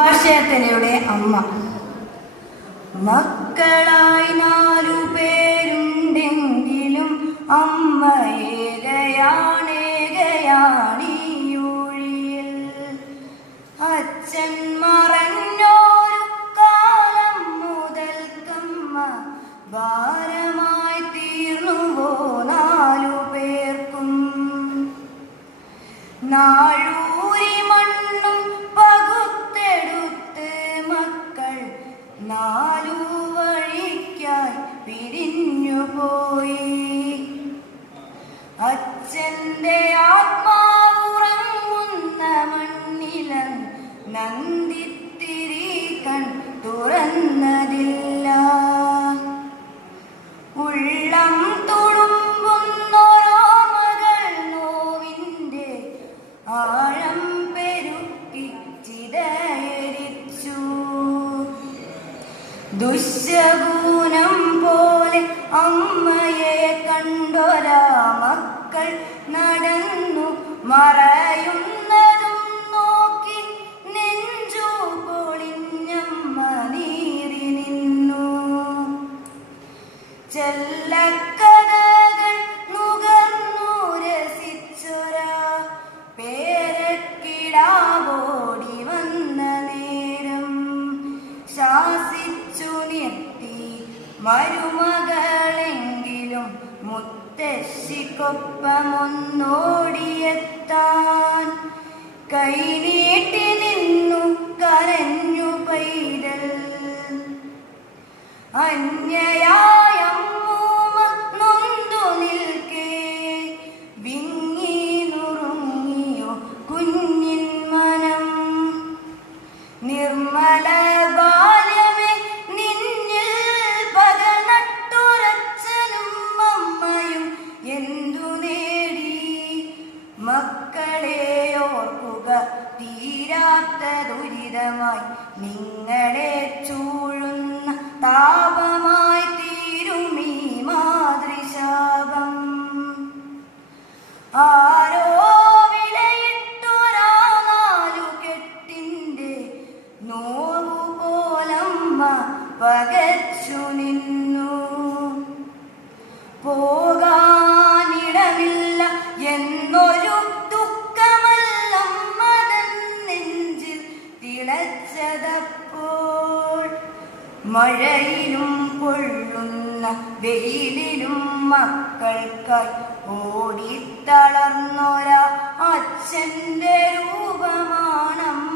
സുഭാഷേട്ടനയുടെ അമ്മ. മക്കളായി 4 പേരുണ്ടെങ്കിലും അമ്മ ഏകയാണേകയാണിയൂഴിയിൽ. അച്ഛൻ മറഞ്ഞോരു കാലം മുതൽക്കമ്മ ഭാരമായി തീർന്നുവോ 4 പേർക്കും. നാഴൂരി മണ്ണും പകുത്തെടുത്ത് മക്കൾ 4 വഴിക്കായി പിരിഞ്ഞുപോയി. അച്ഛൻ്റെ ആത്മാവുറങ്ങുന്ന മണ്ണില നന്ദിത്തിരി കൺ തുറന്നതില്ല. ഉള്ളം തുളുമ്പുന്നോരോ മകൾ നോവിൻ്റെ ആഴം പെരുക്കി ചിതയരിച്ചു. ദുശ്ശകുനം പോലെ അമ്മയെ കണ്ടൊരാ മക്കൾ നടന്നു മറയുന്നതും നോക്കി നെഞ്ചു പൊളിഞ്ഞമ്മ നീറി നിന്നു. ചെല്ലക്കഥകൾ നുകർന്നു രസിച്ചൊരാ പേരക്കിടാവോടി വന്ന നേരം ശാസിച്ചു നിർത്തി മരുമകളെങ്കിലും മുത്തശ്ശിക്കൊപ്പമൊന്നോടിയെത്താൻ. കൈനീട്ടി നിന്നു കരഞ്ഞു പൈതൽ. അന്യയായ അമ്മൂമ്മ നൊന്തു നിൽക്കേ വിങ്ങി നുറുങ്ങിയോ കുഞ്ഞിൻ മനം. നിർമ്മല ബാല്യമേ നിന്നിൽ പക നട്ടുറച്ചനും അമ്മയും എന്തു നേടി. മക്കളെ ഓർക്കുക തീരാത്ത ദുരിതമായി നിങ്ങളെ ചൂഴുന്ന താപമായി തീരുമീ മാതൃശാപം. ആരോ വിലയിട്ടൊരാ 4 കെട്ടിൻ്റെ നോവു പോലമ്മ പകച്ചു നിന്നു. പോകാനിടമില്ല എന്നൊരു ദുഃഖമല്ലമ്മ നെഞ്ചിൽ തിളച്ചതപ്പോൾ. മഴയിലും പൊള്ളുന്ന വെയിലിലും മക്കൾക്കായി ഓടിത്തളർന്നൊരാ അച്ഛൻ്റെ രൂപമാണമ്മ.